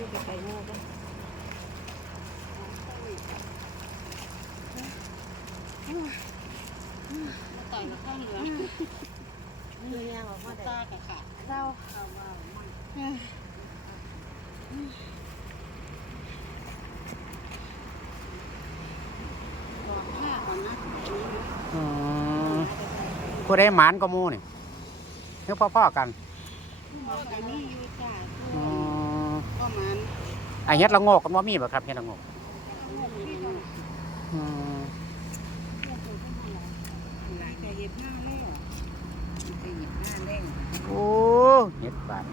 อยู่ไกลๆงูกันต่อยกับข้าวเหลืองเรือยางออกมาได้ตากับขาเศร้าเอาว่ามันบอกผ้าก่อนนะอืมผู้ใดหมานก็หมูนี่คือพ่อๆกันบอกอันนี้อยู่จ้า ก็มันไอ้เฮ็ดละโงกกันบ่มีบ่ครับเฮ็ดละโงกอืมหลายแกเห็บหน้าแล้วแกเห็บหน้าแล้วโอ้เฮ็ดบาด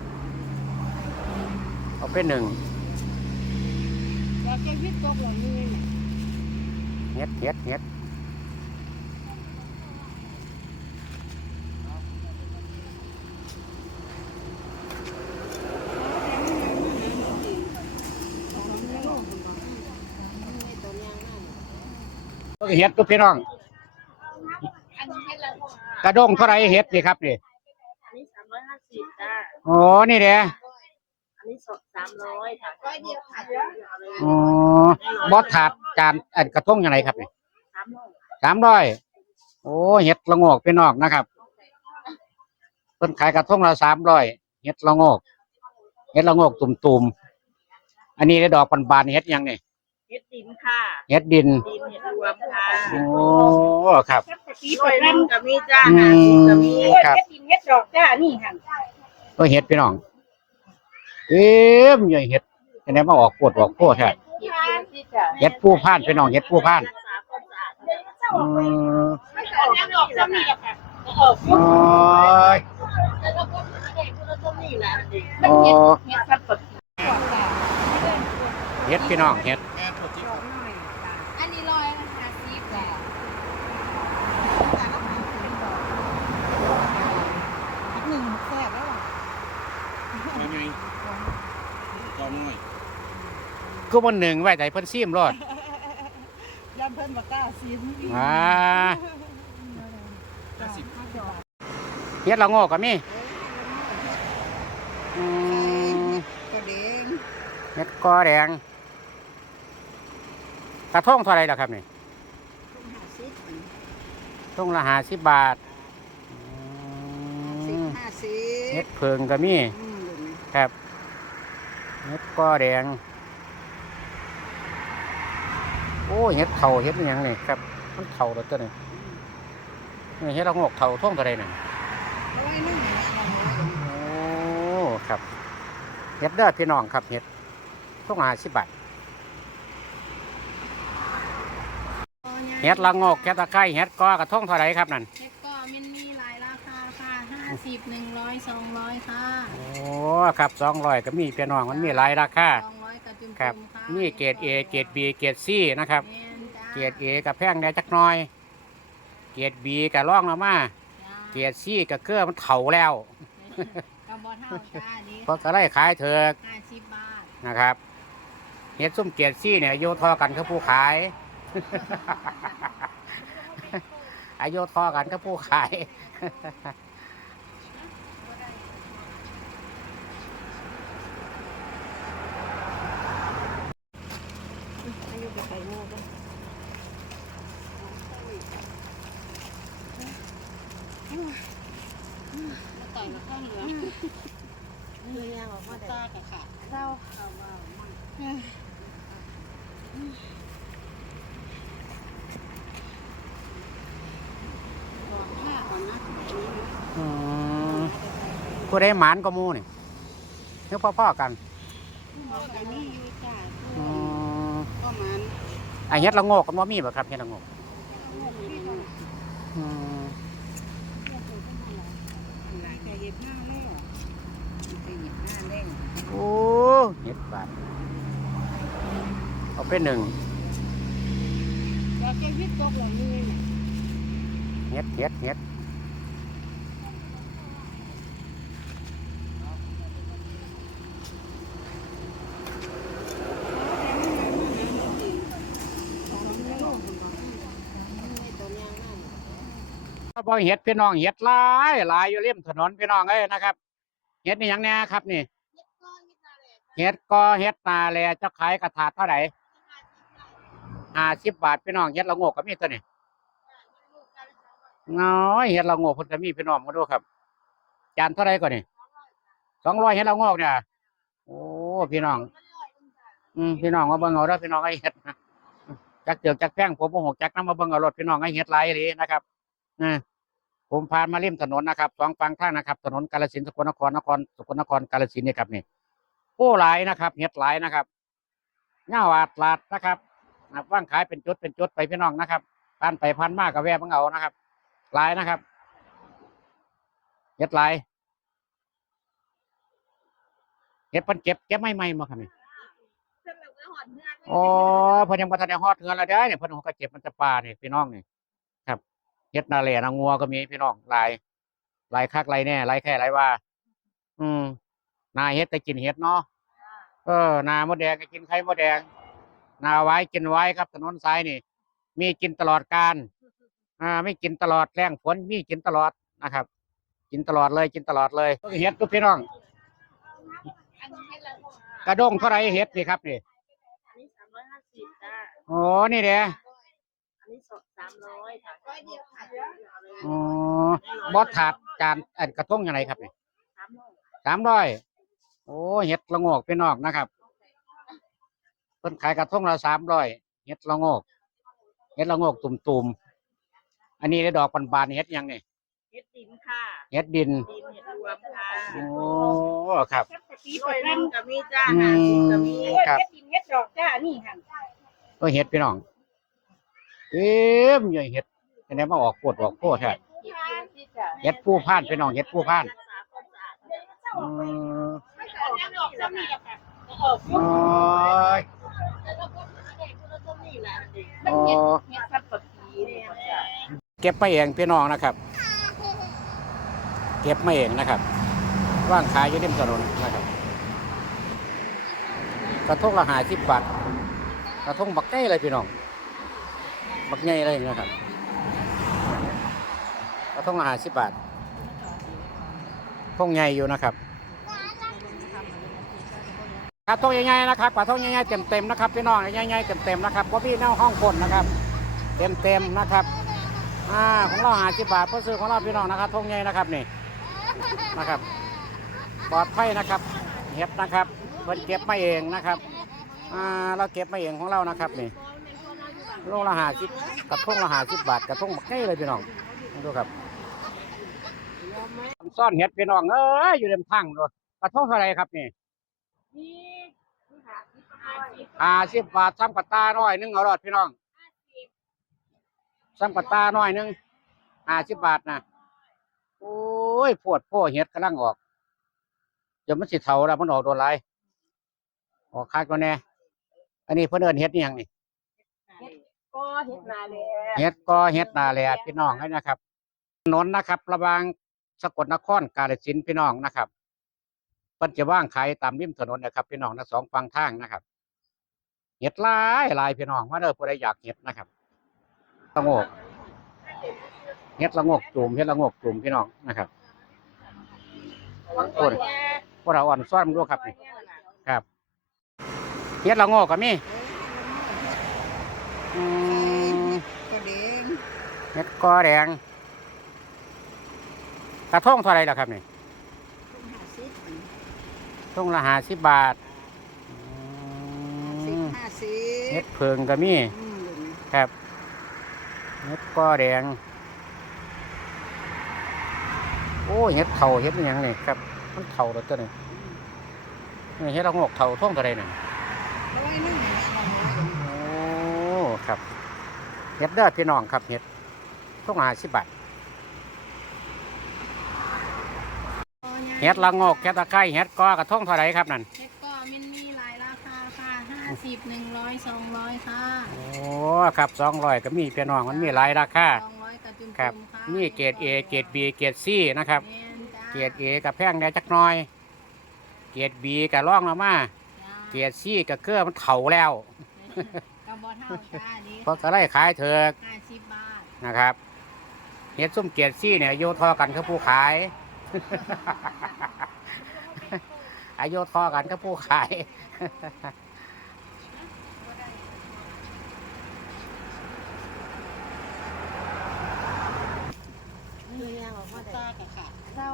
เอาไปหนึ่งแล้วแกวิทย์ก็หัวมือเฮ็ดเฮ็ดเฮ็ด ตัวนี้มาก ก็ เฮ็ดก็พี่น้องอันนี้เห็ดละกระด้งเท่าไหรเฮ็ดนี่ครับนี่อันนี้สามร้อยห้าสิบจ้าโอ้นี่เด้อันนี้สดสามร้อยค่ะร้อยเดียวค่ะอ๋อบ่ถาดจานอันกระทงยังไงครับนี่สามร้อยสามร้อยโอ้เฮ็ดละโงกพี่น้องนะครับเพิ่นขายกระทงละสามร้อยเฮ็ดละโงกเฮ็ดละโงกตุ่มๆอันนี้ได้ดอกบานๆเฮ็ดหยังนี่ เฮ็ดดินค่ะเฮ็ดดินดินเฮ็ดรวมค่ะโอ้ครับปีเปิดนั่นกับมีจ้าอืหาสิบกับมมีครับเฮ็ดดินเฮ็ดดอกจ้านี่ค่ะก็เฮ็ดพี่น้องเอ๊ะมันใหญ่เฮ็ดอันนี้มาออกโพดออกโพดแท้เฮ็ดดินที่จ้าเฮ็ดผู้พ่านพี่น้องเฮ็ดผู้พ่านรักษาความสะอาดอืมไม่ออกดอกจะมีอะค่ะออกโอ้ยแล้วก็เด็กก็จะมีแหละโอ้เฮ็ดสับปะรดเฮ็ดพี่น้องเฮ็ด อันนี้ร้อยห้าสิบจ้ะ หนึ่งแซ่บแล้ว ยังไงก็น้อย คือมันหนึ่งไว้ให้เพิ่นซิมรอดยำเพิ่นบ่กล้าซิมอ่าห้าสิบเฮ็ดละโงกก็มีอืมกระเด้งเฮ็ดกอแดงกระทงเท่าไหร่ล่ะครับนี่ห้าสิบทงละ50บาทอืสิบมห้าสิบเฮ็ดเพิงก็มีอืมครับเฮ็ดกอแดง โอ้เฮ็ดเฒ่าเฮ็ดอิหยังนี่ครับ มันเฒ่าแล้วตัวนี้นี่เฮ็ดละโงกเฒ่าท่งเท่าไหร่นี่ร้อยหนึ่งโอ้ครับเฮ็ดเด้อพี่น้องครับเฮ็ดท่งละ50บาทเฮ็ดละโงกเฮ็ดตะไคร้เฮ็ดกอกระทงเท่าไหร่ครับนั่นเฮ็ดก็มันมีหลายราคาค่ะห้าสิบหนึ่งร้อยสองร้อยค่ะโอ้ครับ200ก็มีพี่น้องมันมีหลายราคาสองร้อยกระ จุ่มครับๆค่ะมีเกรด A เกรด B เกรด C นะครับ แม่นจ้าเกรด A กับแพงได้จักหน่อย เกรด B กับร่องลงมา จ้าเกรด C กับเกลือมันเฒ่าแล้วกระบอกเท่าจ้านี่เพราะก็ได้ขายเถิกห้าสิบบาทนะครับเฮ็ดซุ่มเกรด C เนี่ยอายุทอกันกับผู้ขาย อายุทอกันกับผู้ขาย อายุไกลๆงูกันต่อยกับข้าวเหลืองเรื่องยางออกมาได้ตากับขาเศร้าเอาว่ามันบอกผ้าก่อนนะอืมผู้ใดหมานก็มูนี่เนึกพ่อๆกัน บอกอันนี้อยู่ใจ ไอเฮ็ดละโงกกันว่ามีบ่ครับเฮ็ดละโงกอืมหลายแกเห็บหน้าแล้วแกเห็บหน้าแล้วโอ้เฮ็ดบาดเอาไปหนึ่งแล้วแกวิทย์ก็หัวมือเฮ็ดเฮ็ดเฮ็ด ตัวนี้มาก บ่เฮ็ดพี่น้องเฮ็ดหลายหลายอยู่ริมถนนพี่น้องเอ้ยนะครับเฮ็ดนี่หยังแน่ครับนี่เฮ็ดกอเฮ็ดนาแลเจ้าขายกระถาดเท่าไหร่ห้าสิบบาทพี่น้องเฮ็ดละโงกก็มีตัวนี้น้อยเฮ็ดละโงกเพิ่นก็มีพี่น้องมาดูครับ จานเท่าไหร่ก่อนนี่สองร้อยเฮ็ดละโงกเนี่ยโอ้พี่น้อง อืมพี่น้องมาเบิ่งเอาเด้อพี่น้องไอ้เฮ็ดนะจักเจือกจักแป้งผมบ่ฮู้จักน้ำมาเบิ่งเอารถพี่น้องไอ้เฮ็ดหลายอีหลีนะครับ นะผมผ่านมาริมถนนนะครับสองฝั่งทางนะครับ ถนนกาฬสินธุ์สกลนครนครสกลนครกาฬสินธุ์นี่ครับนี่โอ้หลายนะครับเฮ็ดหลายนะครับเงาอาดลาดนะครับนะว่างขายเป็นจุดเป็นจุดไปพี่น้องนะครับผ่านไปผ่านมาก็แวะเบิ่งเอานะครับหลายนะครับเฮ็ดหลายเฮ็ดเพิ่นเก็บเก็บไม่ไม่มาครับนี่อ๋อเพิ่นยังบ่ทันได้ฮอดเฮือนแล้วเด้อเนี่ยเพิ่นก็เก็บมันจะปลานี่พี่น้องนี่ครับเฮ็ดนาแลนางัวก็มีพี่น้องหลายหลายคักหลายแน่หลายแค่หลายว่า อืมนาเฮ็ดก็กินเฮ็ดเนาะเออ นามดแดงก็กินไข่มดแดง นาไว้กินไว้ครับถนนสายนี่ มีกินตลอดการอ่าไม่กินตลอดแรงฝนมีกินตลอดนะครับ กินตลอดเลยกินตลอดเลยเฮ็ดทุกพี่น้อง กระด้งเท่าไหรเฮ็ดนี่ครับนี่อันนี้สามร้อยห้าสิบจ้าโอ้นี่เด้อันนี้ สดสามร้อยค่ะร้อยเดียวค่ะอ๋อบอสถาดจานอันกระทงยังไงครับนี่สามร้อยสามร้อยโอ้เห็ดละโงกพี่น้องนะครับเพิ่นขายกระทงละสามร้อยเห็ดละโงกเห็ดละโงกตุ่มๆอันนี้ได้ดอกบานๆเห็ดหยังนี่เฮ็ดดินค่ะเห็ดดินดินเฮ็ดรวมค่ะโอ้ครับร้อยหนึงก็มีจ้าอืห้าสิบก็มีมครับเฮ็ดดินเฮ็ดดอกจ้านี่ค่ะก็เห็ดพี่น้อง เอ็มอยู่เห็ดอันนี้มาออกปวดออกโคตรแท้เฮ็ดดินที่จ้ะเห็ดผู้พ่านพี่น้องเห็ดผู้พ่านอืมโอ้ยโอ้เฮ็บปะกีเนี่ยจ้ะเก็บมาเองพี่น้องนะครับ เก็บมาเองนะครับ ว่างขายอยู่ริมถนนนะครับ กระทงละหาสิบบาทกระทงบักใหญ่เลยพี่น้อง บักใหญ่เลยนะครับกระทงละหาสิบบาททงใหญ่อยู่นะครับกระทงใหญ่ๆนะครับกระทงใหญ่ๆเต็มๆนะครับพี่น้องใหญ่ๆเต็มๆนะครับพราะพี่แนวห้องคนนะครับ เต็มๆนะครับอ่าของเราหาสิบบาทเพื่อซื้อของเราพี่น้องนะครับทงใหญ่นะครับนี่นะครับปลอดภัยนะครับเห็ดนะครับเพิ่นเก็บมาเองนะครับอ่าเราเก็บมาเองของเรานะครับนี่ โลละหาสิบกระทงละหาสิบบาทกระทงบักใหญ่เลยพี่น้องดูครับซ่อนเห็ดพี่น้องเอ้ยอยู่เต็มทั้งเลยกระทงเท่าไหรครับนี่ห้าสิบบาทซ้ำกระตาน้อยหนึงเอารอดพี่น้องซ้ำกระตาน้อยหนึงห้าสิบบาทนะโอ้ยปวดพ่อเห็ดกำลังออกเดี๋ยวมันสิเถาแล้วมันออกโดนไรออกคักแล้วแน่อันนี้เพิ่นเอิ้นเห็ดนี่ยังนี่ ก็เฮ็ดนาแล้วเห็ดก็เห็ดนาแลพี่น้องให้นะครับถนนนะครับ ระหวางสกลนครกาฬสินธุ์พี่น้องนะครับเพิ่นจะว่างขายตามริมถนนนะครับ พี่น้องนะสองฝั่งทางนะครับเห็ดหลายหลายพี่น้องมาเด้อผู้ใดอยากเห็ดนะครับละโงกเห็ดละโงกจุ่มเห็ดละโงกจุ่มพี่น้องนะครับโอ้ยพวกเราอ่อนซ้อนดูครับนี่ครับเห็ดละโงกก็มี อืมกระเดงเม็ดกอแดง กระทงเท่าไรล่ะครับนี่ห้าสิบทงละหาสิบบาทอืสิบมห้าสิเม็บดเพิงก็มีอืมครับเม็ดกอแดง โอ้เห็ดเถาเห็ดอหยังนี่ครับ มันเถาแล้วตัวนี้นี่เห็ดละงอกเถาท่องเท่าไรนี่ร้อยหนึงเนี่ยโอ้ ครับเห็ดเด้อพี่น้องครับเห็ดท่งละหาสิบบาทเห็ดละงอกเห็ดตะไคร้เห็ดกอกระท่องเท่าไรครับนั่นเฮ็ดก็มันมีหลายราคาค่ะห้าสิบหนึ่งร้อยสองร้อยค่ะโอ้ครับสองร้อยก็มีพี่น้องมันมีหลายราคาสองร้อยกับจุ่มๆครับค่ะมีเกรดเอเกรดบีเกรดซีนะครับแม่นจ้าเกรดเอกับแพงได้จักหน้อย เกรดบีกับร่องลงมาจ้าเกรดซีกับเกลือมันเถาแล้วกั บบอเท่าจ้าดีเพราะก็ได้ขายเถิกห้าสิบบาทนะครับเฮ็ดส้มเกรดซีเนี่ยโยทอกันคือผู้ขายอายุทอกันกับผู้ขายเรื่องยังบอกว่าตากะค่ะเศร้า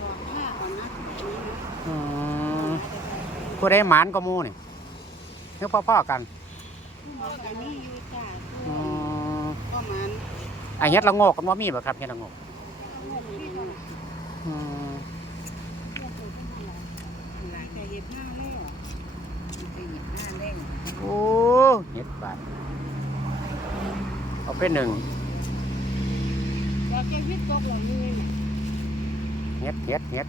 บอกผ้าก่อนนะ อืม ผู้ได้หมานก็มูนี่นึกพ่อๆกันบอกอันนี้อยู่จ้าอืมก็มันไอเฮ็ดละโงกกันว่ามีบ่ครับเฮ็ดละโงกอืมหลายแต่เห็ดหน้าแล้วไปเห็ดหน้าเล่นโอ้เฮ็ดบาทเอาไปหนึ่งเราจะวิทย์ตกหลังมือเฮ็ดเฮ็ดเฮ็ด